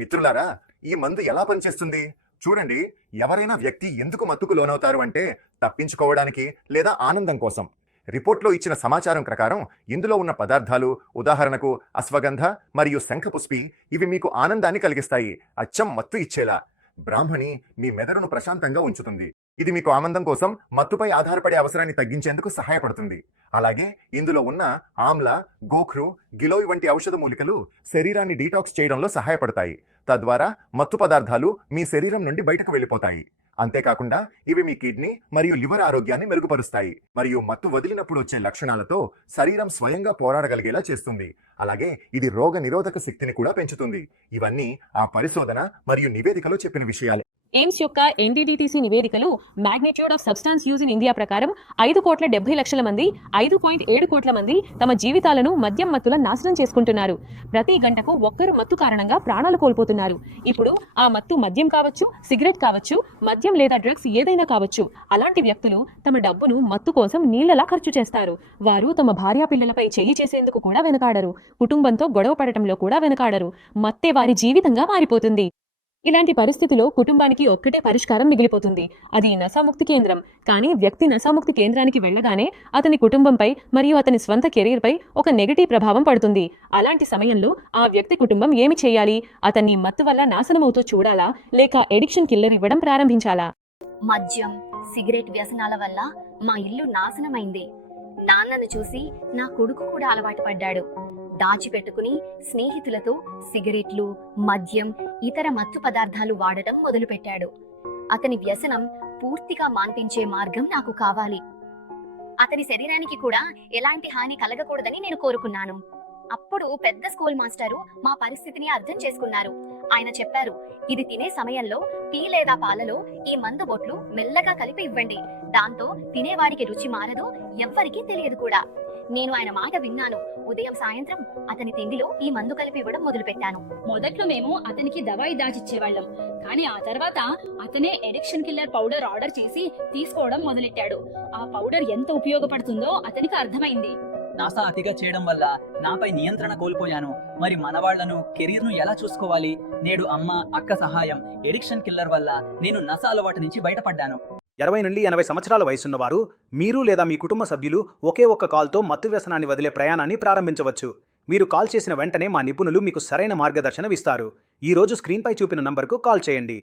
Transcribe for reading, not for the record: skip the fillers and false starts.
మిత్రులారా, ఈ మందు ఎలా పనిచేస్తుంది చూడండి. ఎవరైనా వ్యక్తి ఎందుకు మత్తుకు లోనవుతారు అంటే తప్పించుకోవడానికి లేదా ఆనందం కోసం. రిపోర్ట్లో ఇచ్చిన సమాచారం ప్రకారం ఇందులో ఉన్న పదార్థాలు, ఉదాహరణకు అశ్వగంధ మరియు శంఖపుష్పి, ఇవి మీకు ఆనందాన్ని కలిగిస్తాయి, అచ్చం మత్తు ఇచ్చేలా. బ్రాహ్మణి మీ మెదడును ప్రశాంతంగా ఉంచుతుంది. ఇది మీకు ఆనందం కోసం మత్తుపై ఆధారపడే అవసరాన్ని తగ్గించేందుకు సహాయపడుతుంది. అలాగే ఇందులో ఉన్న ఆమ్ల, గోఖ్రు, గిలోయ్ వంటి ఔషధ మూలికలు శరీరాన్ని డీటాక్స్ చేయడంలో సహాయపడతాయి. తద్వారా మత్తు పదార్థాలు మీ శరీరం నుండి బయటకు వెళ్ళిపోతాయి. అంతేకాకుండా ఇవి మీ కిడ్నీ మరియు లివర్ ఆరోగ్యాన్ని మెరుగుపరుస్తాయి మరియు మత్తు వదిలినప్పుడు వచ్చే లక్షణాలతో శరీరం స్వయంగా పోరాడగలిగేలా చేస్తుంది. అలాగే ఇది రోగ నిరోధక శక్తిని కూడా పెంచుతుంది. ఇవన్నీ ఆ పరిశోధన మరియు నివేదికలో చెప్పిన విషయాలే. ఎయిమ్స్ యొక్క ఎన్డీడీటీసీ నివేదికలు magnitude of substance use in India ప్రకారం 5,70,00,000 మంది 5.7 కోట్ల మంది తమ జీవితాలను మద్యం మత్తుల నాశనం చేసుకుంటున్నారు. ప్రతి గంటకు ఒక్కరు మత్తు కారణంగా ప్రాణాలు కోల్పోతున్నారు. ఇప్పుడు ఆ మత్తు మద్యం కావచ్చు, సిగరెట్ కావచ్చు, మద్యం లేదా డ్రగ్స్ ఏదైనా కావచ్చు. అలాంటి వ్యక్తులు తమ డబ్బును మత్తు కోసం నీళ్లలా ఖర్చు చేస్తారు. వారు తమ భార్యా పిల్లలపై చెయ్యి చేసేందుకు కూడా వెనకాడరు. కుటుంబంతో గొడవ పడటంలో కూడా వెనకాడరు. మత్తే వారి జీవితంగా మారిపోతుంది. ఇలాంటి పరిస్థితిలో కుటుంబానికి ఒక్కటే పరిష్కారం మిగిలిపోతుంది. అది నశాముక్తి కేంద్రం. కానీ వ్యక్తి నశాముక్తి కేంద్రానికి వెళ్ళగానే అతని కుటుంబంపై మరియు అతని స్వంత కెరీర్పై ఒక నెగటివ్ ప్రభావం పడుతుంది. అలాంటి సమయంలో ఆ వ్యక్తి కుటుంబం ఏమి చేయాలి? అతన్ని మత్తు వల్ల నాశనమవుతూ చూడాలా, లేక ఎడిక్షన్ కిల్లర్ ఇవ్వడం ప్రారంభించాలా? మద్యం, సిగరెట్ వ్యసనాల వల్ల మా ఇల్లు నాశనమైంది. నాన్నను చూసి నా కొడుకు కూడా అలవాటు పడ్డాడు. దాచిపెట్టుకుని స్నేహితులతో సిగరెట్లు, మద్యం, ఇతర మత్తు పదార్థాలు వాడటం మొదలుపెట్టాడు. అతని వ్యసనం పూర్తిగా మాన్పించే మార్గం నాకు కావాలి. అతని శరీరానికి కూడా ఎలాంటి హాని కలగకూడదని నేను కోరుకున్నాను. అప్పుడు పెద్ద స్కూల్ మాస్టారు మా పరిస్థితిని అర్థం చేసుకున్నారు. ఆయన చెప్పారు, ఇది తినే సమయంలో టీ లేదా పాలలో ఈ మందు బొట్లు మెల్లగా కలిపి ఇవ్వండి. దాంతో తినేవాడికి రుచి మారదు, ఎవ్వరికీ తెలియదు కూడా. నేను ఆయన మాట విన్నాను. ఉదయం సాయంత్రం అతని తిండిలో ఈ మందు కలిపి ఇవ్వడం మొదలు పెట్టాను. మొదట్లో మేము అతనికి దవాయి దాచిచ్చేవాళ్ళం, కానీ ఆ తర్వాత అతనే ఎడిక్షన్ కిల్లర్ పౌడర్ ఆర్డర్ చేసి తీసుకోవడం మొదలెట్టాడు. ఆ పౌడర్ ఎంత ఉపయోగపడుతుందో అతనికి అర్థమైంది. నాసా అతిగా చేయడం వల్ల నాపై నియంత్రణ కోల్పోయాను. మరి మనవాళ్లను, కెరీర్ ను ఎలా చూసుకోవాలి? నేడు అమ్మ, అక్క సహాయం, ఎడిక్షన్ కిల్లర్ వల్ల నేను నశ అలవాటు నుంచి బయటపడ్డాను. 60 నుండి 80 సంవత్సరాల వయసున్న వారు, మీరు లేదా మీ కుటుంబ సభ్యులు ఒకే ఒక్క కాల్తో మత్తు వ్యసనాన్ని వదిలే ప్రయాణాన్ని ప్రారంభించవచ్చు. మీరు కాల్ చేసిన వెంటనే మా నిపుణులు మీకు సరైన మార్గదర్శనం ఇస్తారు. ఈ రోజు స్క్రీన్పై చూపిన నంబర్కు కాల్ చేయండి.